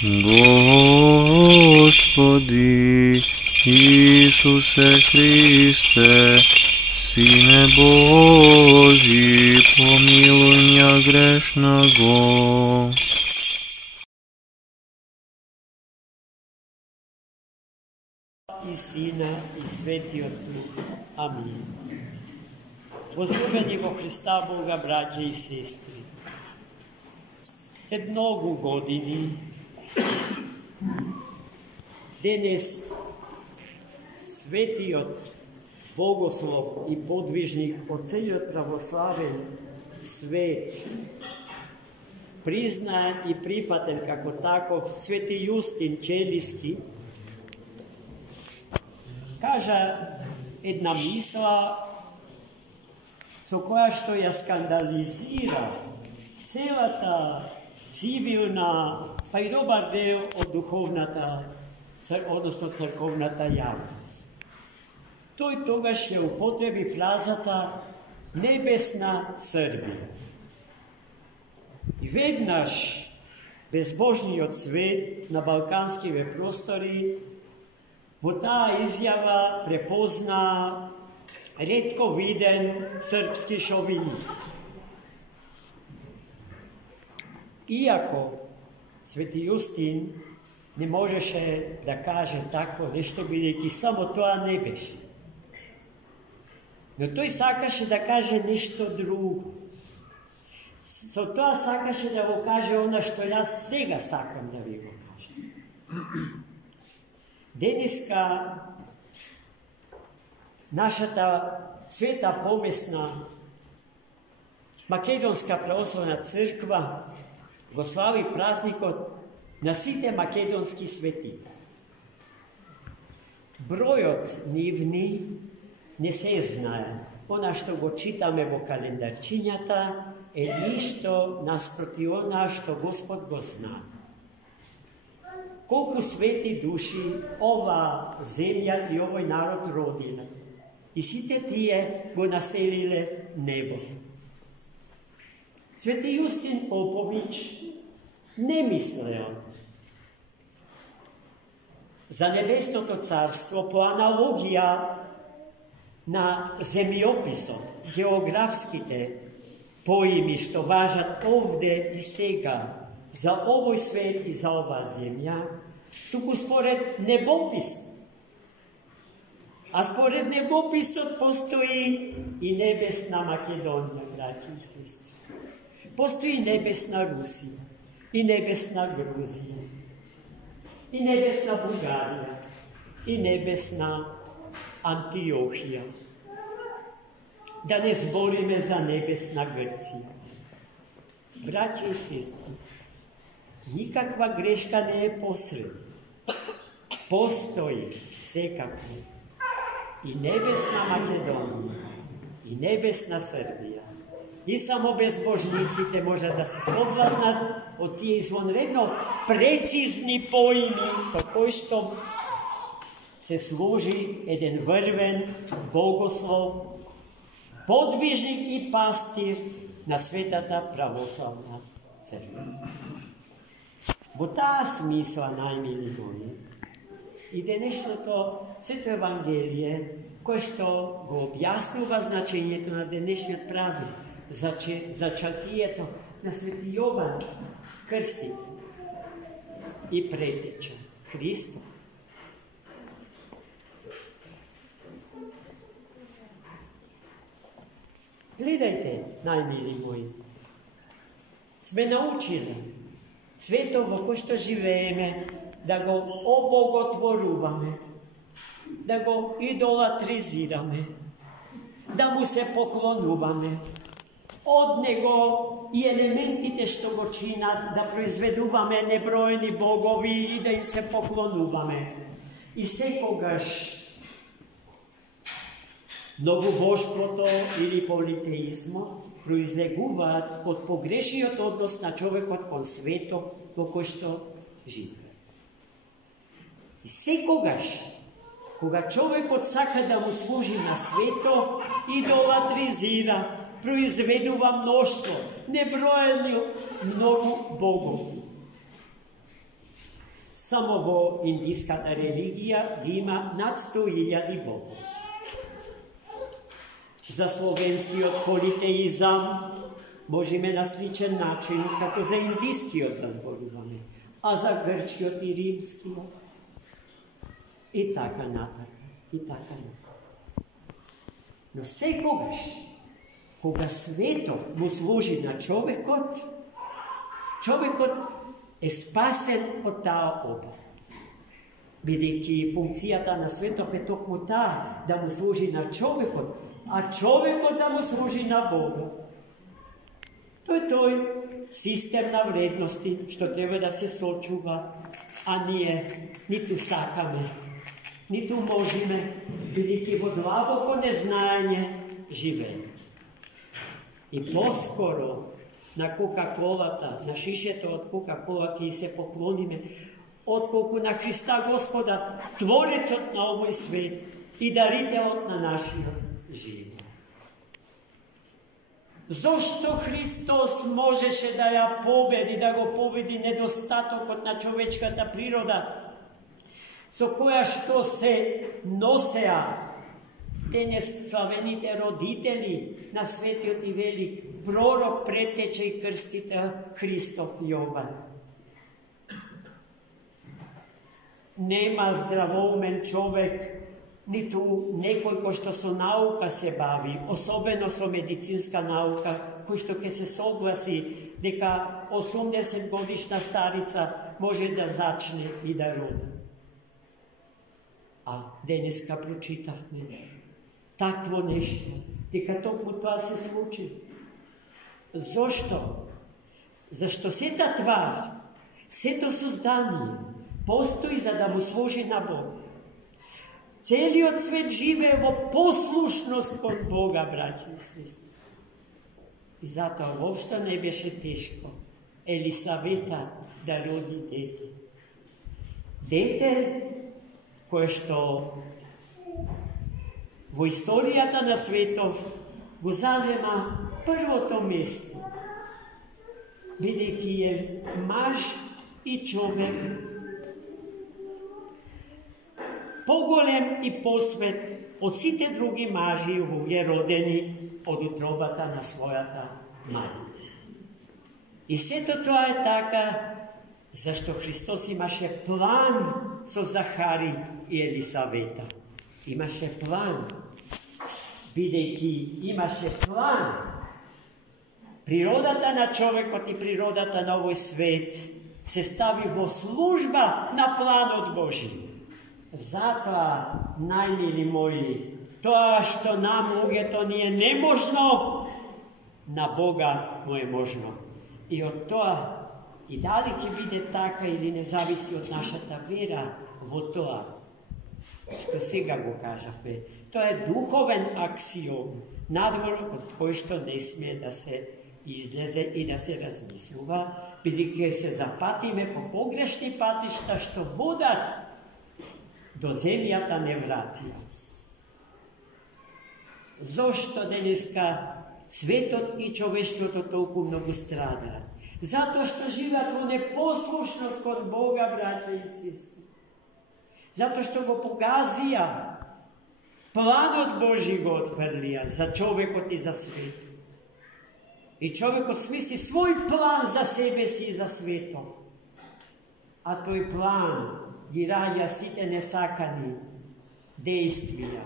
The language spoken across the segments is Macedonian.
Господи Исусе Христе, Сине Божий, помилуй меня грешного. I Sina i Svetijog Duha. Amin. Возлюбени во Христа Бога, браќа и сестри, пред многу години денес светиот богослов и подвижник од целиот православен свет, признаен и прифатен како таков, Свети Јустин Челиски, кажа една мисла со која што ја скандализира целата цивилна, па и добар дел од духовната, односно црковната јавност. Тој тогаш ја употреби фразата небесна Србија. И веднаш безбожниот свет на балканскиве простори во таа изјава препозна ретко виден српски шовинист. Иако Свети Јустин не можеше да каже такво нешто, бидејќи само тоа не беше. Но тој сакаше да каже нешто друго. Со тоа сакаше да го каже она што јас сега сакам да ви го кажам. Денеска нашата света помесна Македонска православна црква го слави празникот на сите македонски свети. Бројот нивни не се знае. Она што го читаме во календарчињата е ништо наспроти она што Господ го знае. Колку свети души ова земја и овој народ родиле. И сите тие го населиле небо. Свети Јустин Попович не мислео за небесното царство по аналогија на земјописот, географските поими што важат овде и сега за овој свет и за оваа земја, туку според небописот. А според небописот постои и небесна Македонија, браќи и сестри. Постои небесна Русија, и небесна Грузија, и небесна Бугарија, и небесна Антиохија. Да не збориме за небесна Грција. Браќи и сестри, никаква грешка не е посред. Постои секако и небесна Македонија, и небесна Србија. И само безбожниците може да се соблазнат од тие извонредно прецизни поими со кои што се сложи еден врвен богослов, подвижник и пастир на светата православна црква. Во таа смисла, најмили мои, и денешното Свето Евангелие, кое што го објаснува значењето на денешниот празник, зачатието на Свети Јован Крстител и претеча Христос. Гледајте, најмили мои, сме научили светот во кој што живееме да го обоготворуваме, да го идолатризираме, да му се поклонуваме, од него и елементите што го чинат да произведуваме неброени богови и да им се поклонуваме. И секогаш многобожството или политеизмот произлегуваат од погрешниот однос на човекот кон светот во кој што живее. И секогаш, кога човекот сака да му служи на свето, идолатризира, произведува множство, неброени многу богови. Само во индиската религија ги има над 100.000 богови. За словенскиот политеизам можеме на сличен начин, како за индискиот да зборуваме, а за грчкиот и римскиот. И така натака, и така натака. Но секогаш, кога светот му служи на човекот, човекот е спасен од таа опасност. Бидејќи функцијата на светот е токму таа да му служи на човекот, а човекот да му служи на Бога. Тој систем на вредности што треба да се сочува, а ние ниту сакаме, ниту можеме, бидејќи во длабоко незнаење живееме. И поскоро на Кока-колата, на шишето од Кока-кола ќе се поклониме, отколку на Христа Господа, Творецот на овој свет и дарителот на нашиот живот. Зошто Христос можеше да ја победи, да го победи недостатокот на човечката природа, со која што се носеа денес славените родители на светиот и велик пророк, претече и крстител Христоф Јован. Нема здравоумен човек, ниту некој кој што со наука се бави, особено со медицинска наука, кој што ќе се согласи дека 80 годишна старица може да зачне и да роди. А денеска прочитавме такво нешто, дека токму тоа се случи. Зошто? Зашто сета твар, сето создание постои за да му служи на Бог. Целиот свет живее во послушност кон Бога, браќи и сестри. И затоа воопшто не беше тешко Елисавета да роди дете. Дете кое што во историјата на светов го зазема првото место, бидејќи е маж и човек, поголем и посвет од сите други мажи и луѓе родени од утробата на својата мајка. И сето тоа е така, зашто Христос имаше план со Захари и Елисавета. Имаше план, бидејќи имаше план. Природата на човекот и природата на овој свет се стави во служба на планот Божи. Затоа, најмили мои, тоа што нам луѓето ни е неможно, на Бога му е можно. И од тоа, и дали ќе биде така или не зависи од нашата вера во тоа, што сега го кажавме. Тоа е духовен аксиом, надвор од кој што не смее да се излезе и да се размислува, бидејќи се запатиме по погрешни патишта што водат до земјата не вратија. Зошто денеска светот и човештвото толку многу страдаат? Затоа што живеат во непослушност кон Бога, браќа и сестри. Затоа што го погазија, планот Божи го отфрлија за човекот и за светот. И човекот смисли свој план за себе си и за светот. А тој план ги раѓа сите несакани действија,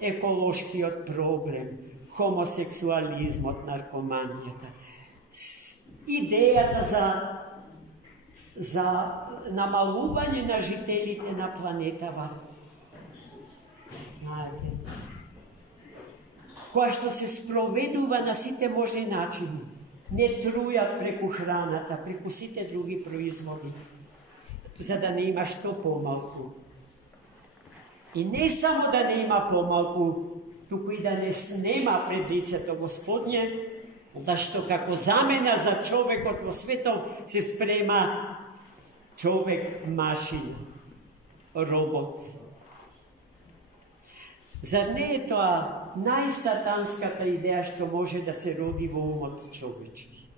еколошкиот проблем, хомосексуализмот, наркоманијата, идејата за намалување на жителите на планетава. Знаете, која што се спроведува на сите можни начини, не трујат преку храната, преку сите други производи, за да не има што помалку. И не само да не има помалку, туку и да не снема пред лицето Господње, зашто како замена за човекот во светот се спрема човек машина, робот. Зар не е тоа најсатанската идеја што може да се роди во умот човечки?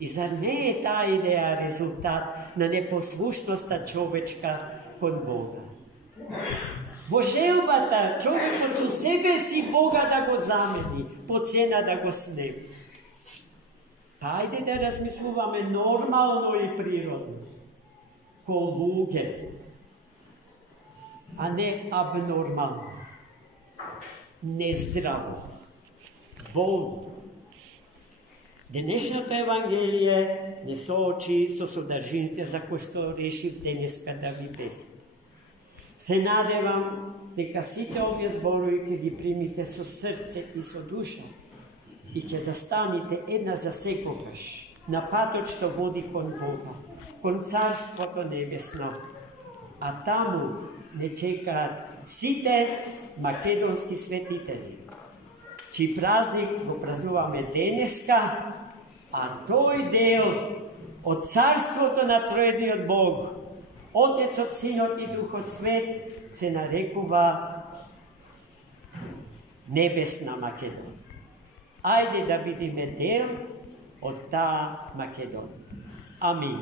И зар не е та идея резултат на непослушноста човечка кон Бога? Во желбата човекот со себе си Бога да го замени, по цена да го снеби. Ајде да размислуваме нормално и природно, ко луѓе, а не абнормално, нездраво, болно. Денешното Евангелие не соочи со содржините за кои што решив денеска да ви бесим. Се надевам дека сите овие зборови ќе ги примите со срце и со душа и ќе застанете една за секогаш на патот што води кон Бога, кон Царството Небесно, а таму не чекаат сите македонски светители, чиј празник го празнуваме денеска, а тој дел од Царството на Троедниот Бог, Отецот, Синот и Духот Свет, се нарекува Небесна Македонија. Ајде да бидеме дел од таа Македонија. Амин.